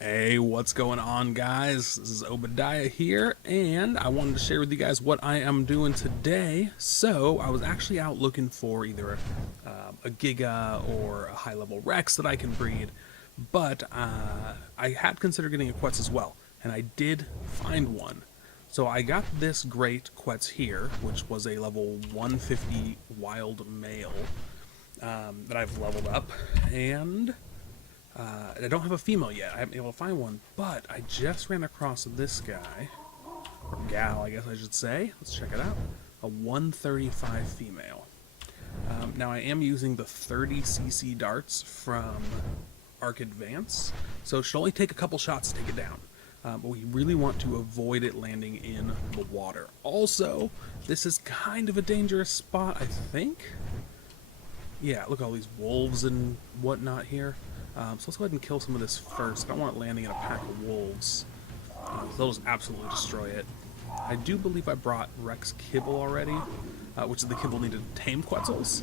Hey, what's going on, guys? This is Obadiah here, and I wanted to share with you guys what I am doing today. So, I was actually out looking for either a Giga or a high-level Rex that I can breed, but I had considered getting a Quetz as well, and I did find one. So I got this great Quetz here, which was a level 150 wild male that I've leveled up, and I don't have a female yet. I haven't been able to find one, but I just ran across this guy, or gal, I guess I should say. Let's check it out. A 135 female. Now I am using the 30cc darts from Ark Advance, so it should only take a couple shots to take it down. But we really want to avoid it landing in the water. Also, this is kind of a dangerous spot, I think. Yeah, look at all these wolves and whatnot here. So let's go ahead and kill some of this first. I don't want it landing in a pack of wolves. They'll just absolutely destroy it. I do believe I brought Rex kibble already, which is the kibble needed to tame Quetzals.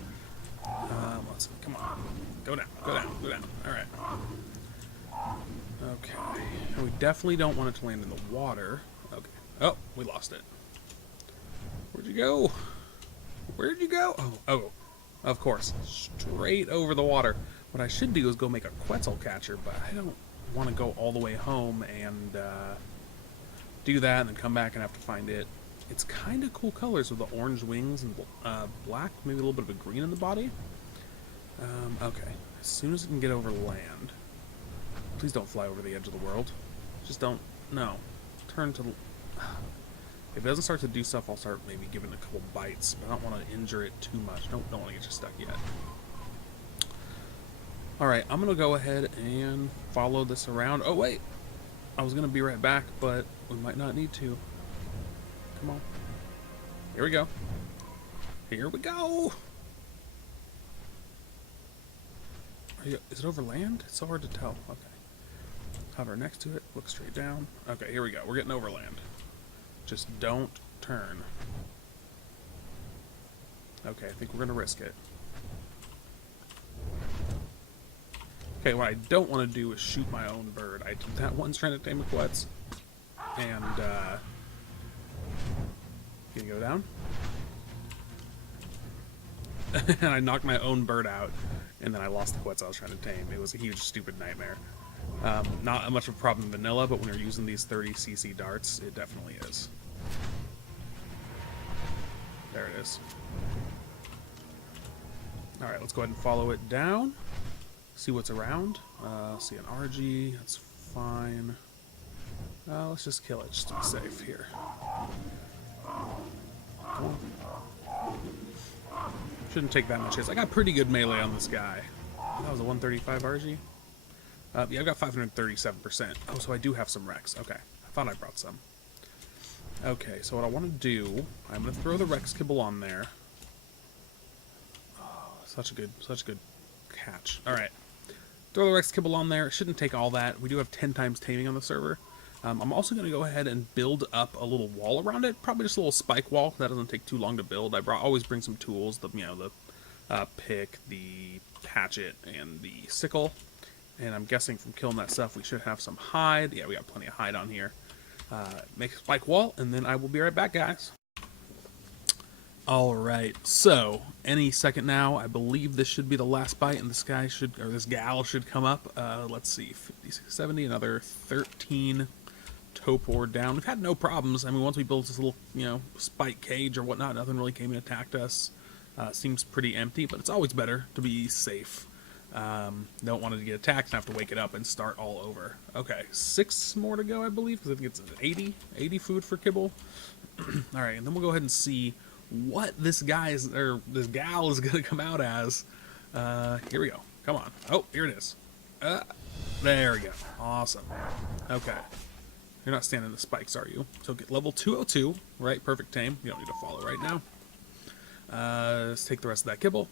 Let's come on, go down, go down, go down. All right. Okay, and we definitely don't want it to land in the water. Okay. Oh, we lost it. Where'd you go? Where'd you go? Oh, of course, straight over the water. What I should do is go make a Quetzal catcher, but I don't want to go all the way home and do that and then come back and have to find it. It's kind of cool colors with the orange wings and black, maybe a little bit of a green in the body. Okay, as soon as it can get over land, please don't fly over the edge of the world. Just don't, no. Turn to, if it doesn't start to do stuff, I'll start maybe giving it a couple bites, but I don't want to injure it too much. Don't want to get you stuck yet. Alright, I'm going to go ahead and follow this around. Oh, wait! I was going to be right back, but we might not need to. Come on. Here we go. Here we go! Is it over land? It's so hard to tell. Okay. Hover next to it, look straight down. Okay, here we go. We're getting over land. Just don't turn. Okay, I think we're going to risk it. Okay, what I don't want to do is shoot my own bird. I did that once trying to tame a quetz. And, can you go down? And I knocked my own bird out, and then I lost the quetz I was trying to tame. It was a huge, stupid nightmare. Not much of a problem in vanilla, but when you're using these 30cc darts, it definitely is. There it is. Alright, let's go ahead and follow it down. See what's around. See an RG, that's fine. Let's just kill it just to be safe here. Shouldn't take that much hits. I got pretty good melee on this guy. That was a 135 RG. Yeah, I've got 537%. Oh, so I do have some Rex. Okay, I thought I brought some. Okay, so what I want to do, I'm going to throw the Rex kibble on there. Oh, such a good catch. All right. Throw the Rex kibble on there. It shouldn't take all that. We do have 10 times taming on the server. I'm also going to go ahead and build up a little wall around it. Probably just a little spike wall. That doesn't take too long to build. Always bring some tools. The pick, the hatchet, and the sickle. And I'm guessing from killing that stuff, we should have some hide. Yeah, we got plenty of hide on here. Make a spike wall, and then I will be right back, guys. Alright, so, any second now, I believe this should be the last bite, and this guy should, or this gal should come up. Let's see, 56, 70, another 13 topor down. We've had no problems. I mean, once we built this little, spike cage or whatnot, nothing really came and attacked us. Seems pretty empty, but it's always better to be safe. Don't want it to get attacked and have to wake it up and start all over. Okay, 6 more to go, I believe, because I think it's 80 food for kibble. Alright, and then we'll go ahead and see what this guy is, or this gal is going to come out as. Here we go. Come on. Oh, here it is. There we go. Awesome. Okay. You're not standing the spikes, are you? So get level 202, right? Perfect tame. You don't need to follow right now. Let's take the rest of that kibble.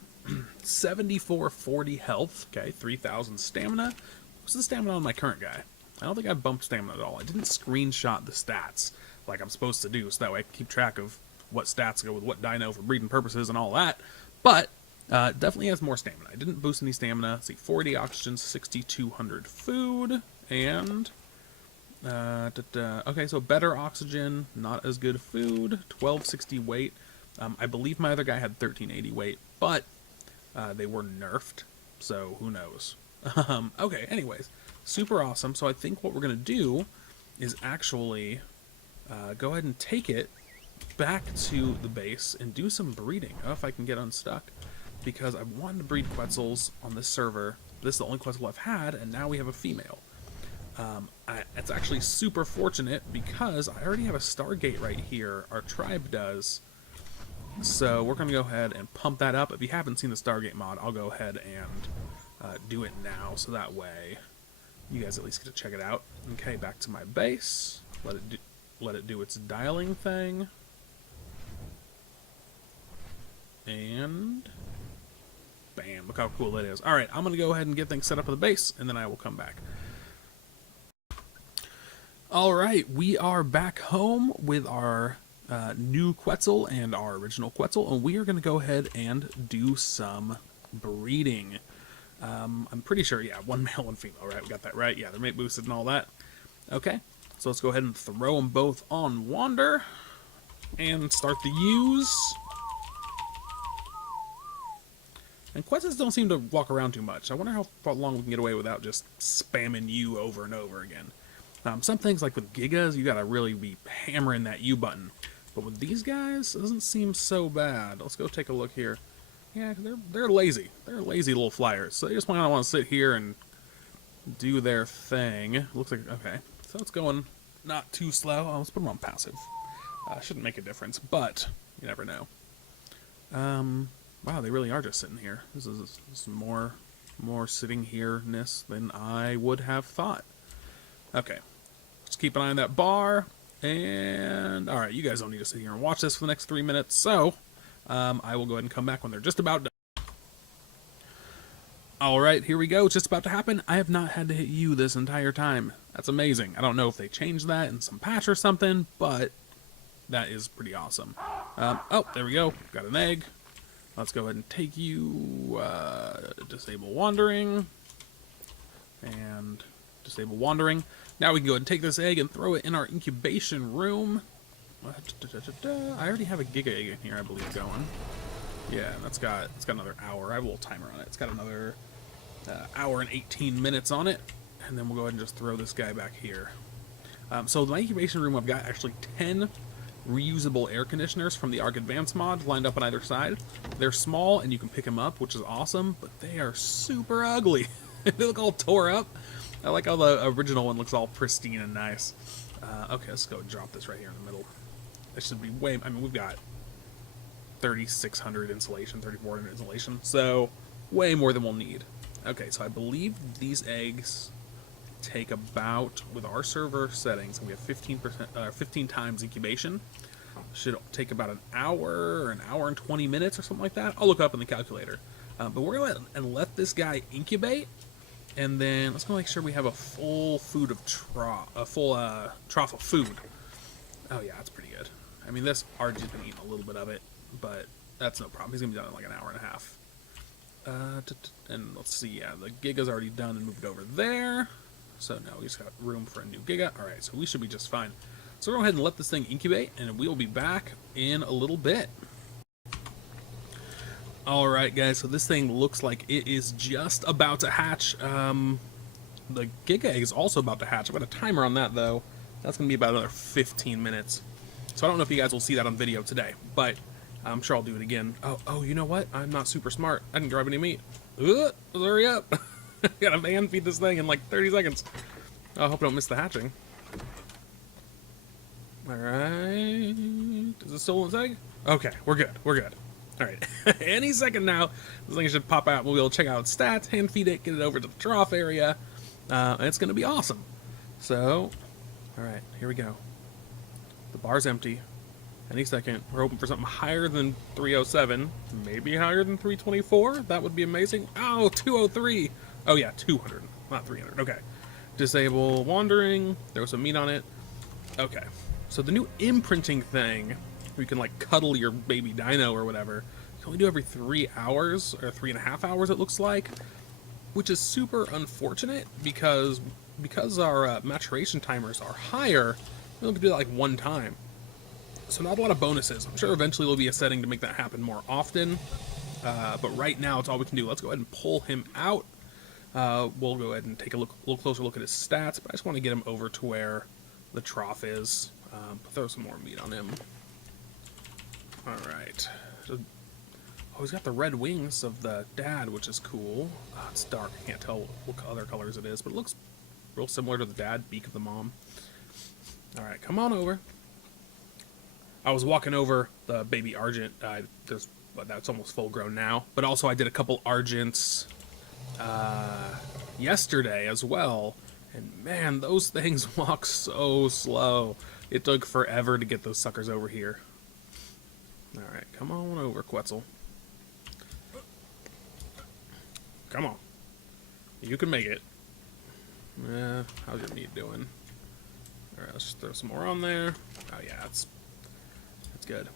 7440 health. Okay, 3000 stamina. What's the stamina on my current guy? I don't think I bumped stamina at all. I didn't screenshot the stats like I'm supposed to do, so that way I can keep track of what stats go with what dino for breeding purposes and all that. But definitely has more stamina. I didn't boost any stamina. Let's see, 40 oxygen, 6200 food, And okay, so better oxygen, not as good food, 1260 weight. I believe my other guy had 1380 weight, but they were nerfed, so who knows. Okay, anyways, super awesome. So I think what we're going to do is actually go ahead and take it back to the base and do some breeding. I don't know if I can get unstuck, because I wanted to breed Quetzals on this server. This is the only Quetzal I've had, and now we have a female. It's actually super fortunate because I already have a Stargate right here. Our tribe does. So we're going to go ahead and pump that up. If you haven't seen the Stargate mod, I'll go ahead and do it now, so that way you guys at least get to check it out. Okay, back to my base. Let it do its dialing thing. And bam, look how cool that is. Alright, I'm going to go ahead and get things set up at the base, and then I will come back. Alright, we are back home with our new Quetzal and our original Quetzal, and we are going to go ahead and do some breeding. I'm pretty sure, yeah, one male, one female, right? We got that right? Yeah, they're mate boosted and all that. Okay, so let's go ahead and throw them both on Wander and start the use. And Quetzals don't seem to walk around too much. I wonder how long we can get away without just spamming U over and over again. Some things, like with Gigas, you gotta really be hammering that U button. But with these guys, it doesn't seem so bad. Let's go take a look here. Yeah, they're lazy. They're lazy little flyers. So they just want to sit here and do their thing. Looks like, okay, so it's going not too slow. Oh, let's put them on passive. Shouldn't make a difference, but you never know. Wow, they really are just sitting here. This is more sitting here-ness than I would have thought. Okay, let's keep an eye on that bar. And alright, you guys don't need to sit here and watch this for the next 3 minutes, so I will go ahead and come back when they're just about done. Alright, here we go. It's just about to happen. I have not had to hit you this entire time. That's amazing. I don't know if they changed that in some patch or something, but that is pretty awesome. Oh, there we go. Got an egg. Let's go ahead and take you, disable wandering, and disable wandering. Now we can go ahead and take this egg and throw it in our incubation room. I already have a Giga egg in here, I believe, going. Yeah, it's got another hour. I have a little timer on it. It's got another hour and 18 minutes on it. And then we'll go ahead and just throw this guy back here. So my incubation room, I've got actually 10 reusable air conditioners from the Ark Advance mod lined up on either side. They're small and you can pick them up, which is awesome, but they are super ugly. They look all tore up. I like how the original one looks all pristine and nice. Okay, let's go drop this right here in the middle. It should be way, I mean, we've got 3,600 insulation, 3,400 insulation, so way more than we'll need. Okay, so I believe these eggs take about, with our server settings, and we have 15 times incubation, should take about an hour and 20 minutes or something like that. I'll look up in the calculator. But we're going to let this guy incubate, and then let's go make sure we have a full trough of food. Oh yeah, that's pretty good. I mean, this RG's been eating a little bit of it, but that's no problem. He's going to be done in like an hour and a half. And let's see, yeah, the Giga's already done and moved over there. So now we just got room for a new Giga. Alright, so we should be just fine. So we'll go ahead and let this thing incubate, and we'll be back in a little bit. Alright guys, so this thing looks like it is just about to hatch. The Giga egg is also about to hatch. I've got a timer on that though. That's going to be about another 15 minutes. So I don't know if you guys will see that on video today, but I'm sure I'll do it again. Oh, you know what? I'm not super smart. I didn't grab any meat. Hurry up. Gotta man feed this thing in like 30 seconds. I hope I don't miss the hatching. Alright. Is it still in its egg? Okay, we're good. We're good. Alright. Any second now, this thing should pop out. We'll be able to check out its stats, hand feed it, get it over to the trough area. And it's going to be awesome. So, alright, here we go. The bar's empty. Any second, we're hoping for something higher than 307, maybe higher than 324. That would be amazing. Oh, 203. Oh yeah, 200, not 300. Okay. Disable wandering. Throw some meat on it. Okay. So the new imprinting thing, where you can like cuddle your baby dino or whatever, you can only do every 3 hours or 3.5 hours, it looks like, which is super unfortunate because because our maturation timers are higher, we only can do that like one time. So not a lot of bonuses. I'm sure eventually there'll be a setting to make that happen more often. But right now, it's all we can do. Let's go ahead and pull him out. We'll go ahead and take a little closer look at his stats, but I just want to get him over to where the trough is. Throw some more meat on him. Alright. Oh, he's got the red wings of the dad, which is cool. Oh, it's dark. I can't tell what other colors it is, but it looks real similar to the dad, beak of the mom. Alright, come on over. I was walking over the baby Argent. That's almost full grown now. But also I did a couple Argents yesterday as well. And man, those things walk so slow. It took forever to get those suckers over here. Alright, come on over, Quetzal. Come on. You can make it. How's your meat doing? Alright, let's just throw some more on there. Oh yeah, that's good.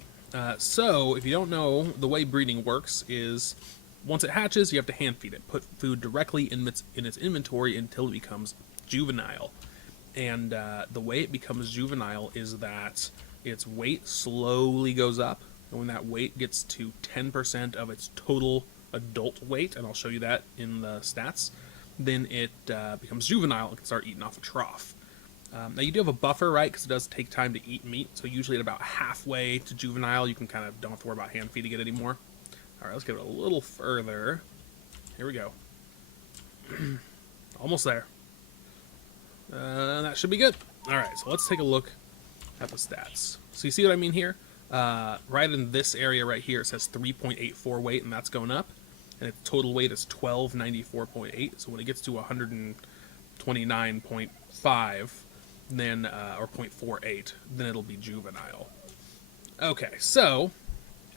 So, if you don't know, the way breeding works is once it hatches, you have to hand feed it. Put food directly in its inventory until it becomes juvenile. And the way it becomes juvenile is that its weight slowly goes up. And when that weight gets to 10% of its total adult weight, and I'll show you that in the stats, then it becomes juvenile and can start eating off a trough. Now you do have a buffer, right, because it does take time to eat meat, so usually at about halfway to juvenile you can kind of don't have to worry about hand feeding it anymore. Alright, let's get it a little further. Here we go. Almost there. That should be good. Alright, so let's take a look at the stats. So you see what I mean here? Right in this area right here it says 3.84 weight, and that's going up. And its total weight is 1294.8, so when it gets to 129.5, then or 0.48, then it'll be juvenile. Okay, so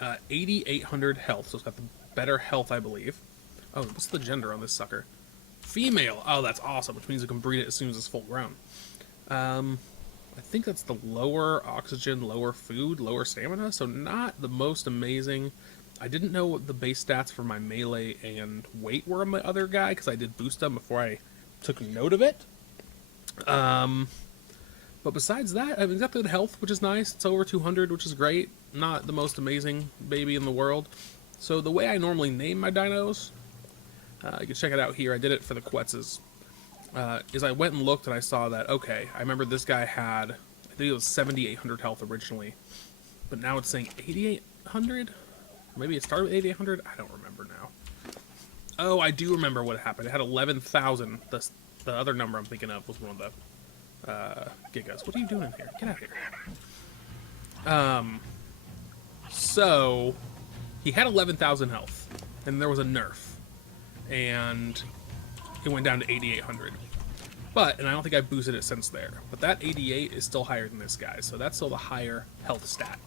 8,800 health, so it's got the better health, I believe. Oh, what's the gender on this sucker? Female. Oh, that's awesome, which means you can breed it as soon as it's full grown. I think that's the lower oxygen, lower food, lower stamina, so not the most amazing. I didn't know what the base stats for my melee and weight were on my other guy, because I did boost them before I took note of it. But besides that, I mean, it's got good health, which is nice. It's over 200, which is great. Not the most amazing baby in the world. So the way I normally name my dinos, you can check it out here. I did it for the quetzes. Is I went and looked and I saw that, okay, I remember this guy had, I think it was 7,800 health originally. But now it's saying 8,800? Maybe it started with 8,800? I don't remember now. Oh, I do remember what happened. It had 11,000. The other number I'm thinking of was one of the gigas. What are you doing in here? Get out of here. So he had 11,000 health, and there was a nerf, and it went down to 8,800. And I don't think I boosted it since there. But that 88 is still higher than this guy, so that's still the higher health stat.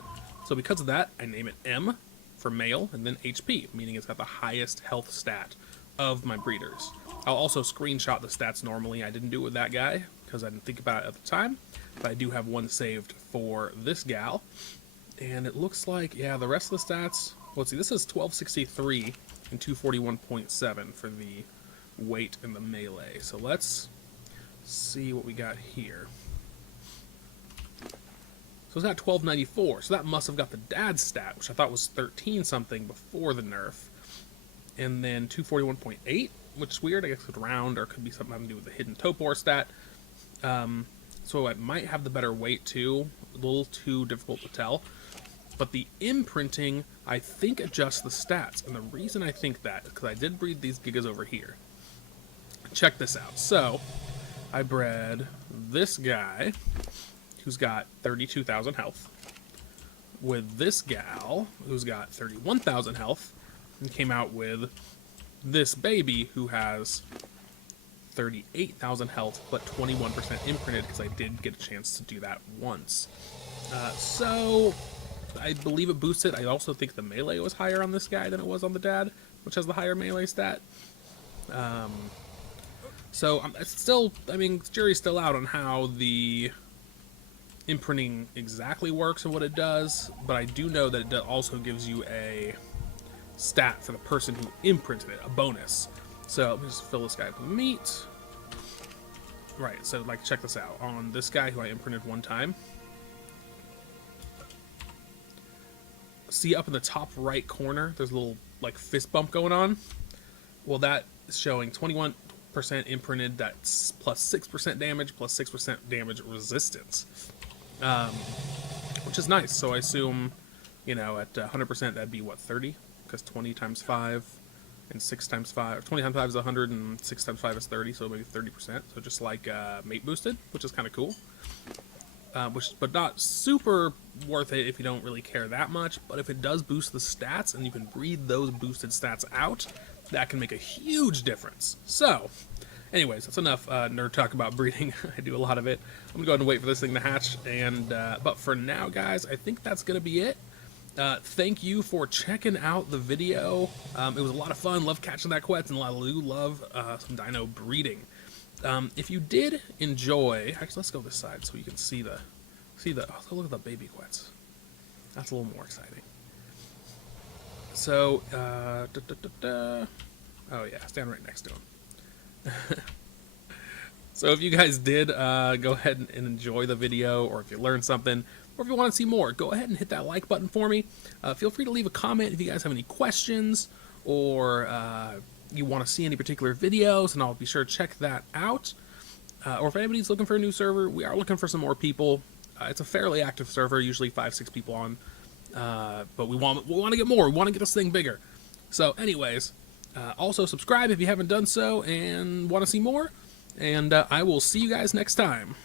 So because of that, I name it M for male, and then HP, meaning it's got the highest health stat of my breeders. I'll also screenshot the stats normally. I didn't do it with that guy because I didn't think about it at the time, but I do have one saved for this gal. And it looks like, yeah, the rest of the stats, well, let's see, this is 1263 and 241.7 for the weight and the melee. So let's see what we got here. So it's got 1294, so that must have got the dad's stat, which I thought was 13 something before the nerf. And then 241.8, which is weird. I guess it could round, or it could be something having to do with the hidden topor stat. So I might have the better weight too. A little too difficult to tell. But the imprinting, I think, adjusts the stats. And the reason I think that is because I did breed these gigas over here. Check this out. So I bred this guy, who's got 32,000 health, with this gal, who's got 31,000 health, and came out with this baby who has 38,000 health, but 21% imprinted, because I did get a chance to do that once. So I believe it boosts it. I also think the melee was higher on this guy than it was on the dad, which has the higher melee stat. So it's still, I mean, jury's still out on how the imprinting exactly works and what it does, but I do know that it also gives you a stat for the person who imprinted it, a bonus. So let me just fill this guy up with meat. Right, so like check this out. On this guy who I imprinted one time, see up in the top right corner, there's a little like fist bump going on. Well, that is showing 21% imprinted, that's plus 6% damage, plus 6% damage resistance. Which is nice. So I assume, you know, at 100% that'd be what, 30? Because 20 times 5 and 6 times 5, 20 times 5 is 100 and 6 times 5 is 30, so maybe 30%. So just like mate boosted, which is kind of cool. But not super worth it if you don't really care that much. But if it does boost the stats and you can breed those boosted stats out, that can make a huge difference. So, anyways, that's enough nerd talk about breeding. I do a lot of it. I'm gonna go ahead and wait for this thing to hatch. And but for now, guys, I think that's gonna be it. Thank you for checking out the video. It was a lot of fun. Love catching that quetz, and a lot of you love some dino breeding. If you did enjoy, actually, let's go this side so you can see the. Oh, look at the baby quetz. That's a little more exciting. So, oh yeah, stand right next to him. So if you guys did go ahead and enjoy the video, or if you learned something, or if you want to see more, go ahead and hit that like button for me. Feel free to leave a comment if you guys have any questions, or you want to see any particular videos, and I'll be sure to check that out. Or if anybody's looking for a new server, we are looking for some more people. It's a fairly active server, usually 5-6 people on, but we want to get more. We want to get this thing bigger. So anyways, also subscribe if you haven't done so and want to see more, and I will see you guys next time.